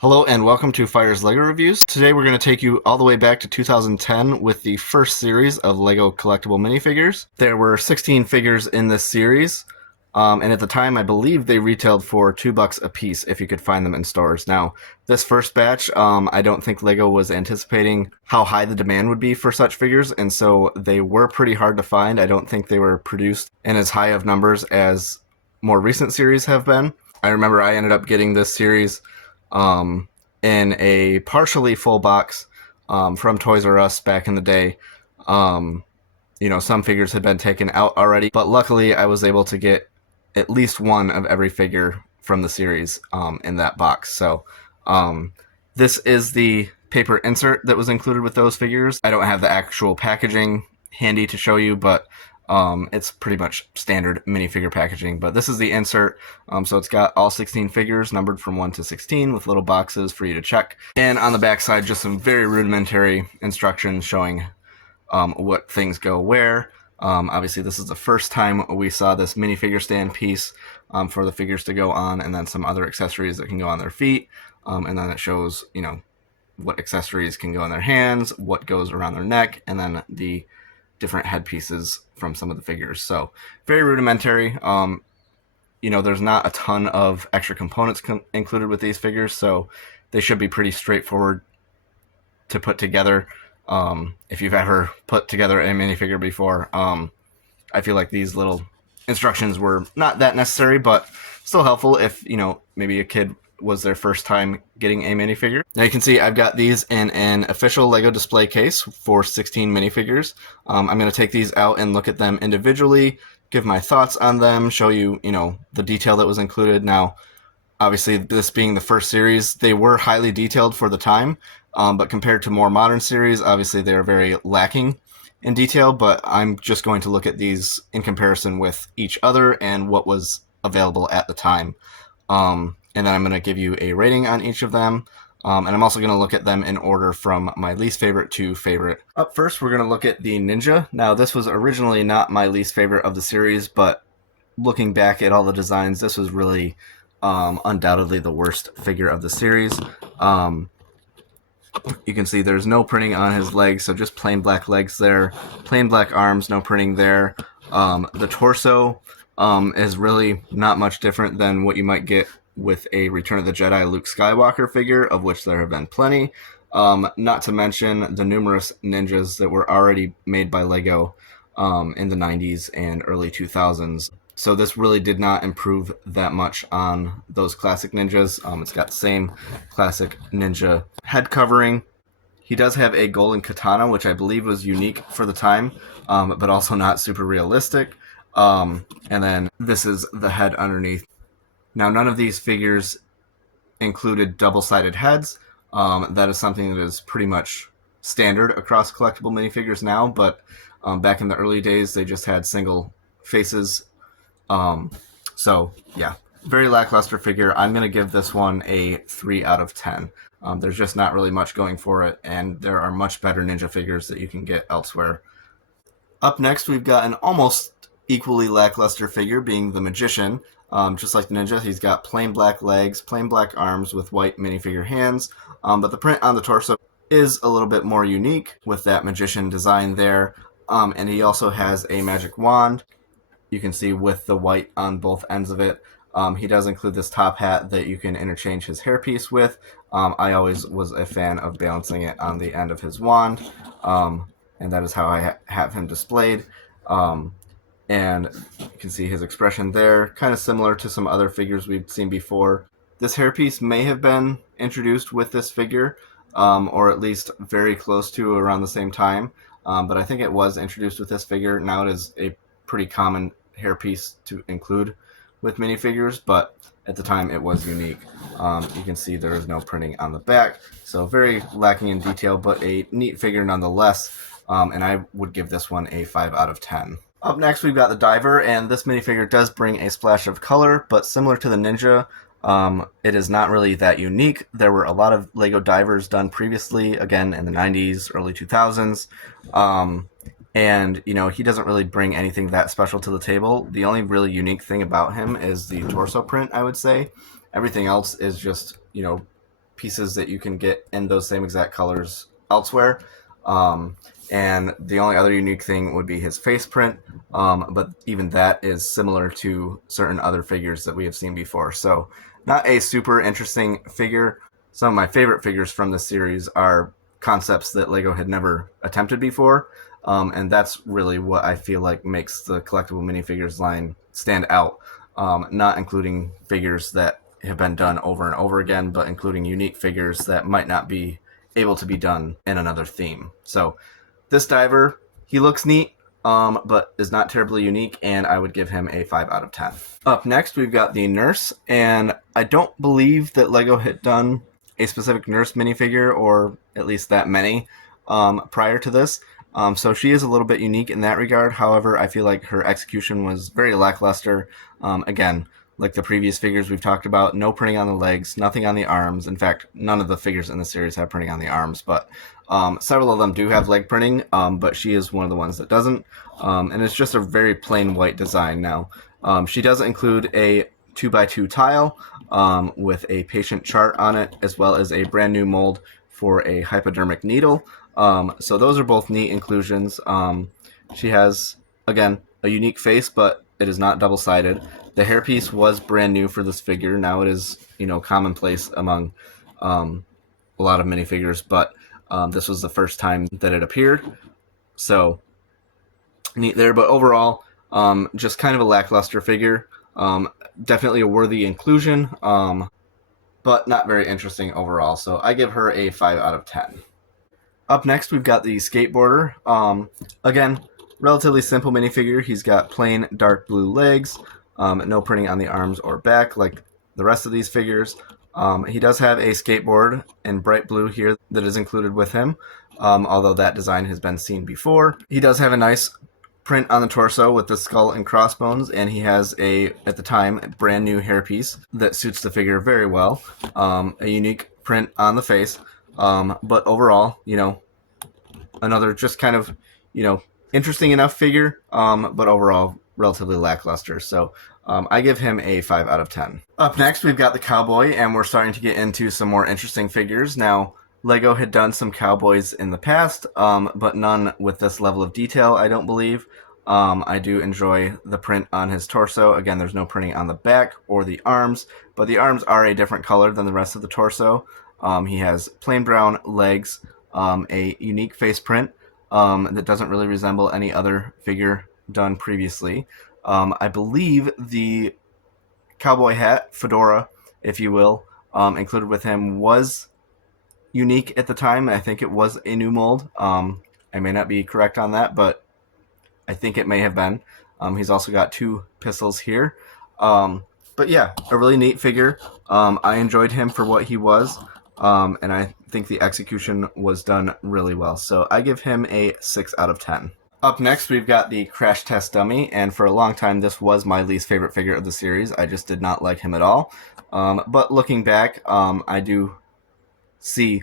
Hello and welcome to Phyre's LEGO Reviews. Today we're going to take you all the way back to 2010 with the first series of LEGO Collectible Minifigures. There were 16 figures in this series, and at the time I believe they retailed for $2 a piece if you could find them in stores. Now, this first batch, I don't think LEGO was anticipating how high the demand would be for such figures, and so they were pretty hard to find. I don't think they were produced in as high of numbers as more recent series have been. I remember I ended up getting this series in a partially full box from Toys R Us back in the day. Some figures had been taken out already, but luckily I was able to get at least one of every figure from the series in that box. So this is the paper insert that was included with those figures. I don't have the actual packaging handy to show you, but it's pretty much standard minifigure packaging, but this is the insert. So it's got all 16 figures numbered from 1 to 16 with little boxes for you to check. And on the back side, just some very rudimentary instructions showing what things go where. Obviously, this is the first time we saw this minifigure stand piece for the figures to go on, and then some other accessories that can go on their feet. And then it shows, what accessories can go in their hands, what goes around their neck, and then the different headpieces from some of the figures. So very rudimentary. There's not a ton of extra components included with these figures, so they should be pretty straightforward to put together. If you've ever put together a minifigure before, I feel like these little instructions were not that necessary, but still helpful if, maybe a kid was their first time getting a minifigure. Now you can see I've got these in an official LEGO display case for 16 minifigures. I'm going to take these out and look at them individually, give my thoughts on them, show you, the detail that was included. Now, obviously, this being the first series, they were highly detailed for the time, but compared to more modern series, obviously they're very lacking in detail, but I'm just going to look at these in comparison with each other and what was available at the time. And then I'm going to give you a rating on each of them. And I'm also going to look at them in order from my least favorite to favorite. Up first, we're going to look at the Ninja. Now, this was originally not my least favorite of the series, but looking back at all the designs, this was really undoubtedly the worst figure of the series. You can see there's no printing on his legs, so just plain black legs there. Plain black arms, no printing there. The torso is really not much different than what you might get with a Return of the Jedi Luke Skywalker figure, of which there have been plenty. Not to mention the numerous ninjas that were already made by LEGO in the 90s and early 2000s. So this really did not improve that much on those classic ninjas. It's got the same classic ninja head covering. He does have a golden katana, which I believe was unique for the time, but also not super realistic. And then this is the head underneath. Now, none of these figures included double-sided heads. That is something that is pretty much standard across collectible minifigures now, but back in the early days, they just had single faces. So, yeah, very lackluster figure. I'm going to give this one a 3 out of 10. There's just not really much going for it, and there are much better ninja figures that you can get elsewhere. Up next, we've got an almost equally lackluster figure, being the Magician. Just like the Ninja, he's got plain black legs, plain black arms with white minifigure hands, but the print on the torso is a little bit more unique with that Magician design there, and he also has a magic wand. You can see with the white on both ends of it. He does include this top hat that you can interchange his hairpiece with. I always was a fan of balancing it on the end of his wand, and that is how I have him displayed. And you can see his expression there, kind of similar to some other figures we've seen before. This hairpiece may have been introduced with this figure, or at least very close to around the same time, but I think it was introduced with this figure. Now it is a pretty common hairpiece to include with minifigures, but at the time it was unique. You can see there is no printing on the back, so very lacking in detail, but a neat figure nonetheless, and I would give this one a 5 out of 10. Up next, we've got the Diver, and this minifigure does bring a splash of color, but similar to the Ninja, it is not really that unique. There were a lot of LEGO Divers done previously, again in the 90s, early 2000s, and he doesn't really bring anything that special to the table. The only really unique thing about him is the torso print, I would say. Everything else is just, pieces that you can get in those same exact colors elsewhere. And the only other unique thing would be his face print, but even that is similar to certain other figures that we have seen before. So not a super interesting figure. Some of my favorite figures from this series are concepts that LEGO had never attempted before, and that's really what I feel like makes the collectible minifigures line stand out, not including figures that have been done over and over again, but including unique figures that might not be able to be done in another theme. So this diver, he looks neat, but is not terribly unique, and I would give him a 5 out of 10. Up next, we've got the nurse, and I don't believe that LEGO had done a specific nurse minifigure, or at least that many, prior to this. So she is a little bit unique in that regard. However, I feel like her execution was very lackluster. Again, like the previous figures we've talked about, no printing on the legs, nothing on the arms. In fact, none of the figures in the series have printing on the arms, but several of them do have leg printing, but she is one of the ones that doesn't. And it's just a very plain white design now. She does include a 2x2 tile with a patient chart on it, as well as a brand new mold for a hypodermic needle. So those are both neat inclusions. She has, again, a unique face, but it is not double-sided. The hairpiece was brand new for this figure. Now it is, commonplace among a lot of minifigures, but this was the first time that it appeared. So neat there, but overall, just kind of a lackluster figure. Definitely a worthy inclusion, but not very interesting overall. So I give her a 5 out of 10. Up next, we've got the skateboarder. Again, relatively simple minifigure. He's got plain dark blue legs, no printing on the arms or back like the rest of these figures. He does have a skateboard in bright blue here that is included with him, although that design has been seen before. He does have a nice print on the torso with the skull and crossbones, and he has at the time, brand new hairpiece that suits the figure very well. A unique print on the face, but overall, another just kind of, interesting enough figure, but overall relatively lackluster. So I give him a 5 out of 10. Up next, we've got the Cowboy, and we're starting to get into some more interesting figures. Now, LEGO had done some Cowboys in the past, but none with this level of detail, I don't believe. I do enjoy the print on his torso. Again, there's no printing on the back or the arms, but the arms are a different color than the rest of the torso. He has plain brown legs, a unique face print that doesn't really resemble any other figure done previously. I believe the cowboy hat, fedora, if you will, included with him was unique at the time. I think it was a new mold. I may not be correct on that, but I think it may have been. He's also got 2 pistols here. But yeah, a really neat figure. I enjoyed him for what he was, and I think the execution was done really well. So I give him a 6 out of 10. Up next, we've got the Crash Test Dummy, and for a long time, this was my least favorite figure of the series. I just did not like him at all. But looking back, I do see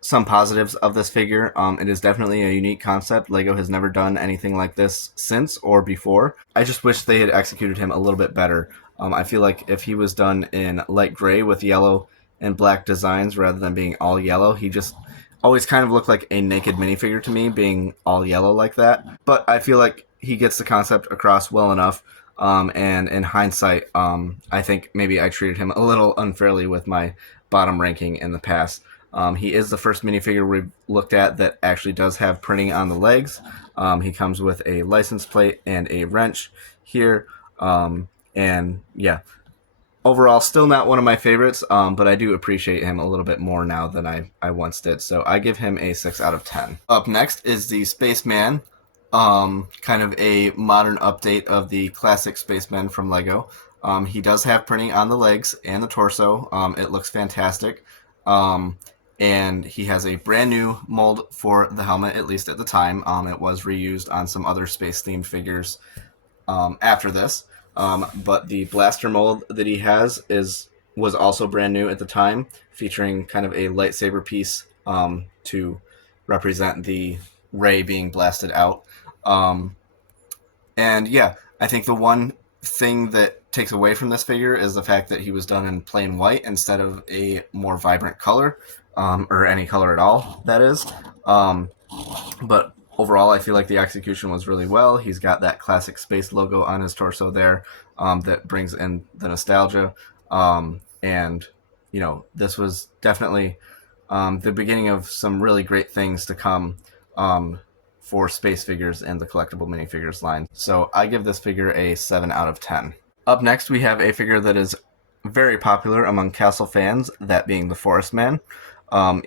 some positives of this figure. It is definitely a unique concept. LEGO has never done anything like this since or before. I just wish they had executed him a little bit better. I feel like if he was done in light gray with yellow and black designs rather than being all yellow, he just always kind of looked like a naked minifigure to me, being all yellow like that. But I feel like he gets the concept across well enough. And in hindsight, I think maybe I treated him a little unfairly with my bottom ranking in the past. He is the first minifigure we've looked at that actually does have printing on the legs. He comes with a license plate and a wrench here. And yeah, overall, still not one of my favorites, but I do appreciate him a little bit more now than I once did. So I give him a 6 out of 10. Up next is the Spaceman, kind of a modern update of the classic Spaceman from LEGO. He does have printing on the legs and the torso. It looks fantastic. And he has a brand new mold for the helmet, at least at the time. It was reused on some other space-themed figures after this. But the blaster mold that he has was also brand new at the time, featuring kind of a lightsaber piece to represent the ray being blasted out. And yeah, I think the one thing that takes away from this figure is the fact that he was done in plain white instead of a more vibrant color, or any color at all, that is. But overall, I feel like the execution was really well. He's got that classic space logo on his torso there, that brings in the nostalgia. And, this was definitely the beginning of some really great things to come for space figures and the collectible minifigures line. So I give this figure a 7 out of 10. Up next, we have a figure that is very popular among Castle fans, that being the Forestman.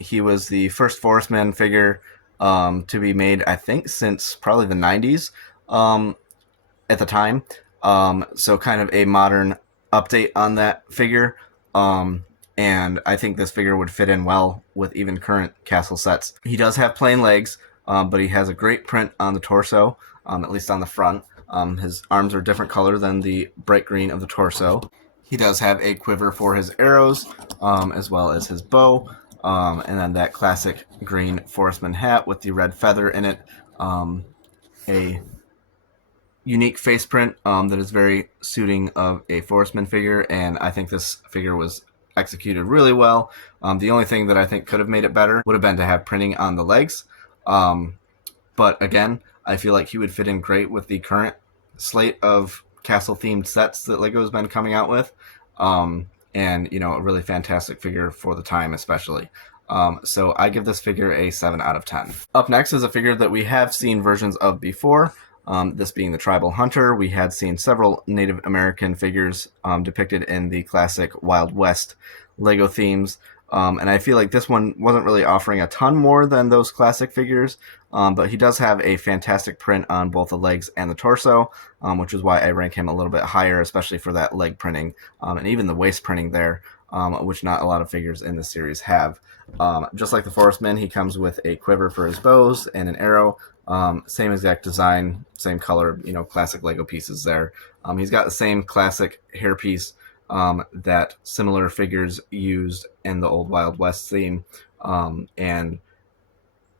He was the first Forestman figure to be made, I think, since probably the 90s at the time. So kind of a modern update on that figure. And I think this figure would fit in well with even current Castle sets. He does have plain legs, but he has a great print on the torso, at least on the front. His arms are different color than the bright green of the torso. He does have a quiver for his arrows, as well as his bow, and then that classic green Forestman hat with the red feather in it. A unique face print that is very suiting of a Forestman figure, and I think this figure was executed really well. The only thing that I think could have made it better would have been to have printing on the legs. But again, I feel like he would fit in great with the current slate of castle-themed sets that LEGO has been coming out with. And, a really fantastic figure for the time, especially. So I give this figure a 7 out of 10. Up next is a figure that we have seen versions of before, this being the Tribal Hunter. We had seen several Native American figures depicted in the classic Wild West LEGO themes. And I feel like this one wasn't really offering a ton more than those classic figures, but he does have a fantastic print on both the legs and the torso, which is why I rank him a little bit higher, especially for that leg printing, and even the waist printing there, which not a lot of figures in this series have. Just like the Forestman, he comes with a quiver for his bows and an arrow. Same exact design, same color, classic LEGO pieces there. He's got the same classic hairpiece that similar figures used in the old Wild West theme, and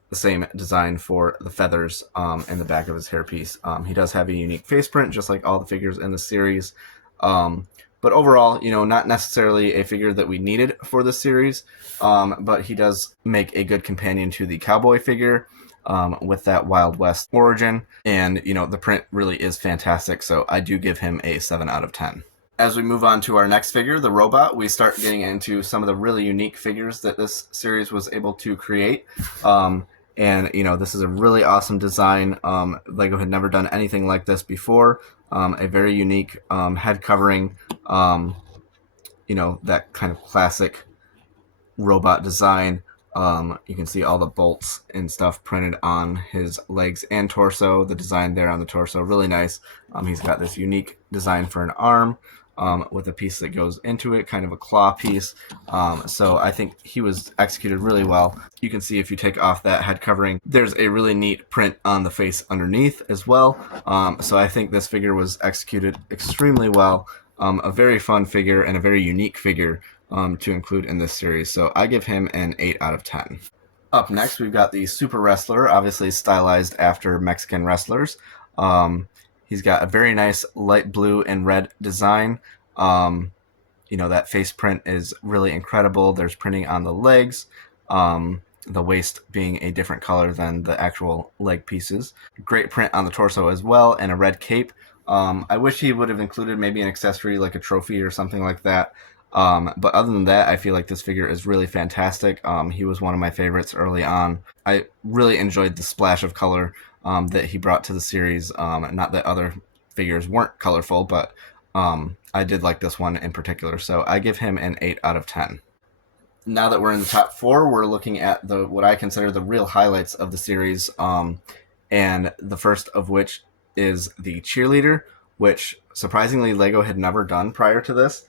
the same design for the feathers in the back of his hairpiece. He does have a unique face print, just like all the figures in the series. But overall, not necessarily a figure that we needed for this series, but he does make a good companion to the Cowboy figure with that Wild West origin. And, the print really is fantastic, so I do give him a 7 out of 10. As we move on to our next figure, the robot, we start getting into some of the really unique figures that this series was able to create. And, this is a really awesome design. LEGO had never done anything like this before. A very unique head covering, that kind of classic robot design. You can see all the bolts and stuff printed on his legs and torso. The design there on the torso, really nice. He's got this unique design for an arm, with a piece that goes into it, kind of a claw piece. So I think he was executed really well. You can see if you take off that head covering, there's a really neat print on the face underneath as well. So I think this figure was executed extremely well. A very fun figure and a very unique figure to include in this series. So I give him an 8 out of 10. Up next, we've got the Super Wrestler, obviously stylized after Mexican wrestlers. He's got a very nice light blue and red design. That face print is really incredible. There's printing on the legs, the waist being a different color than the actual leg pieces. Great print on the torso as well, and a red cape. I wish he would have included maybe an accessory like a trophy or something like that. But other than that, I feel like this figure is really fantastic. He was one of my favorites early on. I really enjoyed the splash of color that he brought to the series. Not that other figures weren't colorful, but I did like this one in particular. So I give him an 8 out of 10. Now that we're in the top 4, we're looking at what I consider the real highlights of the series. And the first of which is the Cheerleader, which surprisingly LEGO had never done prior to this.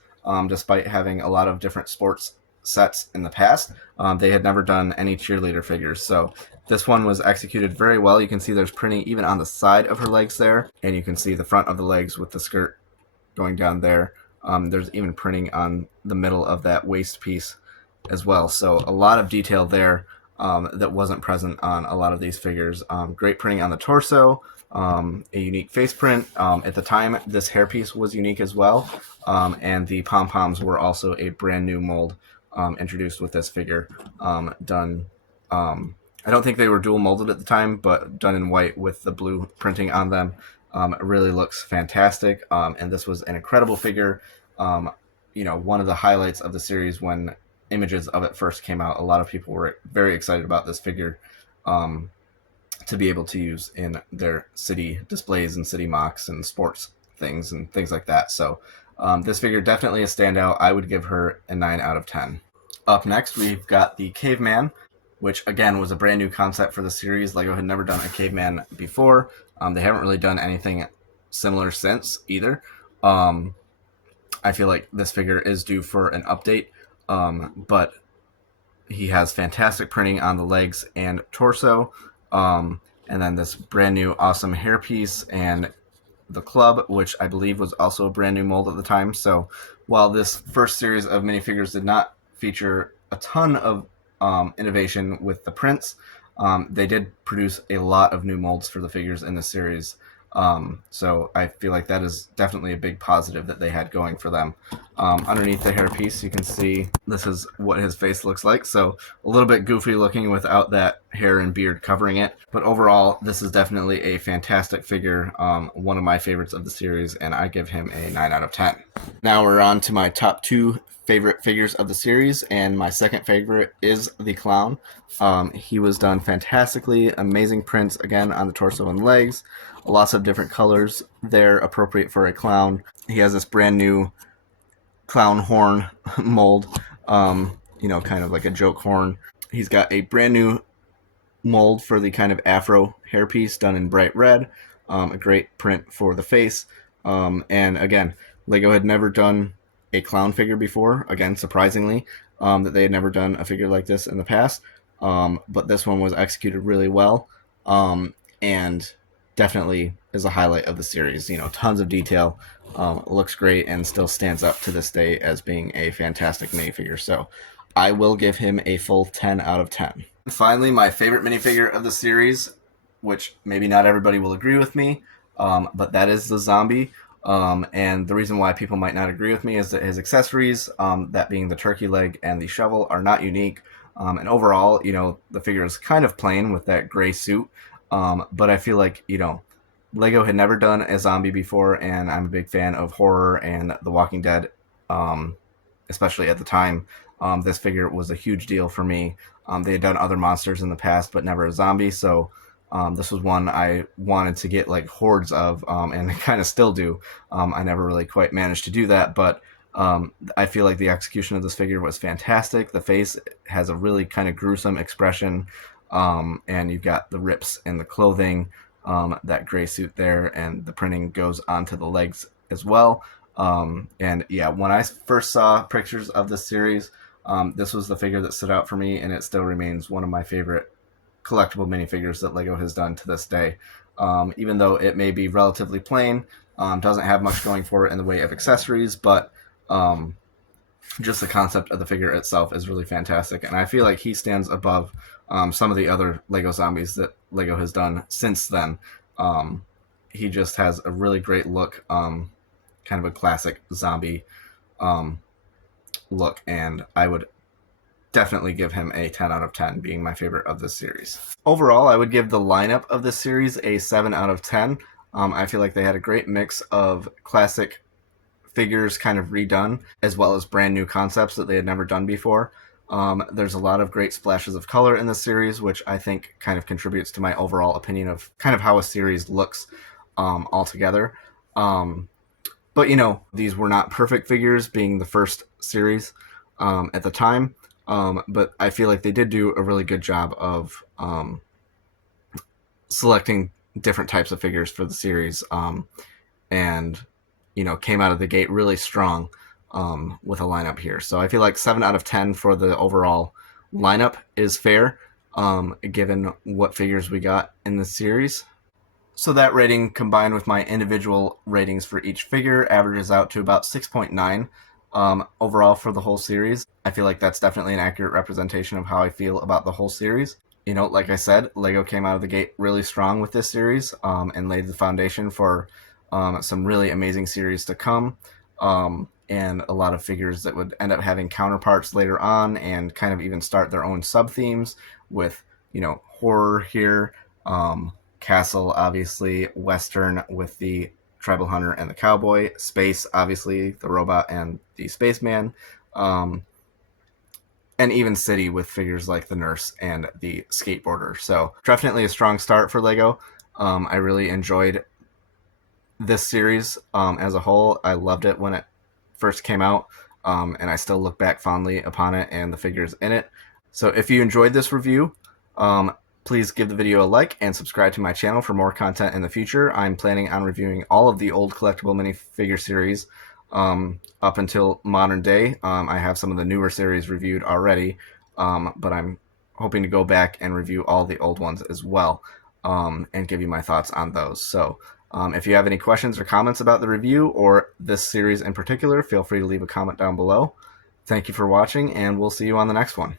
Despite having a lot of different sports sets in the past, they had never done any Cheerleader figures. So this one was executed very well. You can see there's printing even on the side of her legs there, and you can see the front of the legs with the skirt going down there. There's even printing on the middle of that waist piece as well. So a lot of detail there that wasn't present on a lot of these figures. Great printing on the torso, a unique face print. At the time, this hairpiece was unique as well, and the pom-poms were also a brand new mold introduced with this figure, done. I don't think they were dual molded at the time, but done in white with the blue printing on them. It really looks fantastic, and this was an incredible figure. One of the highlights of the series when images of it first came out. A lot of people were very excited about this figure to be able to use in their city displays and city mocks and sports things and things like that. So this figure definitely a standout. I would give her a 9 out of 10. Up next, we've got the Caveman, which again was a brand new concept for the series. LEGO had never done a Caveman before. They haven't really done anything similar since either. I feel like this figure is due for an update, but he has fantastic printing on the legs and torso, and then this brand new awesome hairpiece and the club, which I believe was also a brand new mold at the time. So while this first series of minifigures did not feature a ton of innovation with the prints, they did produce a lot of new molds for the figures in the series. So I feel like that is definitely a big positive that they had going for them. Underneath the hairpiece, you can see this is what his face looks like. So a little bit goofy looking without that hair and beard covering it. But overall, this is definitely a fantastic figure. One of my favorites of the series, and I give him a 9 out of 10. Now we're on to my top 2 favorite figures of the series, and my second favorite is the clown. He was done fantastically, amazing prints again on the torso and legs, lots of different colors there appropriate for a clown. He has this brand new clown horn mold, kind of like a joke horn. He's got a brand new mold for the kind of afro hairpiece done in bright red, a great print for the face, and again, LEGO had never done a clown figure before, again surprisingly, that they had never done a figure like this in the past, but this one was executed really well, and definitely is a highlight of the series. Tons of detail, looks great, and still stands up to this day as being a fantastic minifigure. So I will give him a full 10 out of 10. Finally, my favorite minifigure of the series, which maybe not everybody will agree with me, but that is the zombie. And the reason why people might not agree with me is that his accessories, that being the turkey leg and the shovel, are not unique. And overall, the figure is kind of plain with that gray suit. But I feel like, LEGO had never done a zombie before, and I'm a big fan of horror and The Walking Dead, especially at the time. This figure was a huge deal for me. They had done other monsters in the past, but never a zombie, so this was one I wanted to get like hordes of, and kind of still do. I never really quite managed to do that, but I feel like the execution of this figure was fantastic. The face has a really kind of gruesome expression, and you've got the rips in the clothing, that gray suit there, and the printing goes onto the legs as well. And yeah, when I first saw pictures of this series, this was the figure that stood out for me, and it still remains one of my favorite collectible minifigures that LEGO has done to this day. Even though it may be relatively plain, doesn't have much going for it in the way of accessories, but just the concept of the figure itself is really fantastic, and I feel like he stands above some of the other LEGO zombies that LEGO has done since then. He just has a really great look, kind of a classic zombie look, and I would definitely give him a 10 out of 10, being my favorite of this series. Overall, I would give the lineup of this series a 7 out of 10. I feel like they had a great mix of classic figures kind of redone, as well as brand new concepts that they had never done before. There's a lot of great splashes of color in this series, which I think kind of contributes to my overall opinion of kind of how a series looks altogether. But, these were not perfect figures, being the first series at the time. But I feel like they did do a really good job of selecting different types of figures for the series, and came out of the gate really strong with a lineup here. So I feel like 7 out of 10 for the overall lineup is fair, given what figures we got in the series. So that rating, combined with my individual ratings for each figure, averages out to about 6.9 overall for the whole series. I feel like that's definitely an accurate representation of how I feel about the whole series. you know, like I said, Lego came out of the gate really strong with this series, and laid the foundation for some really amazing series to come, and a lot of figures that would end up having counterparts later on, and kind of even start their own sub themes with, you know, horror here, castle, obviously, western with the tribal hunter and the cowboy, space, obviously, the robot and the spaceman. Um, and even city with figures like the nurse and the skateboarder. So definitely a strong start for Lego. I really enjoyed this series as a whole. I loved it when it first came out, and I still look back fondly upon it and the figures in it. So if you enjoyed this review, please give the video a like and subscribe to my channel for more content in the future. I'm planning on reviewing all of the old collectible minifigure series up until modern day. I have some of the newer series reviewed already, but I'm hoping to go back and review all the old ones as well, and give you my thoughts on those. So if you have any questions or comments about the review or this series in particular, feel free to leave a comment down below. Thank you for watching, and we'll see you on the next one.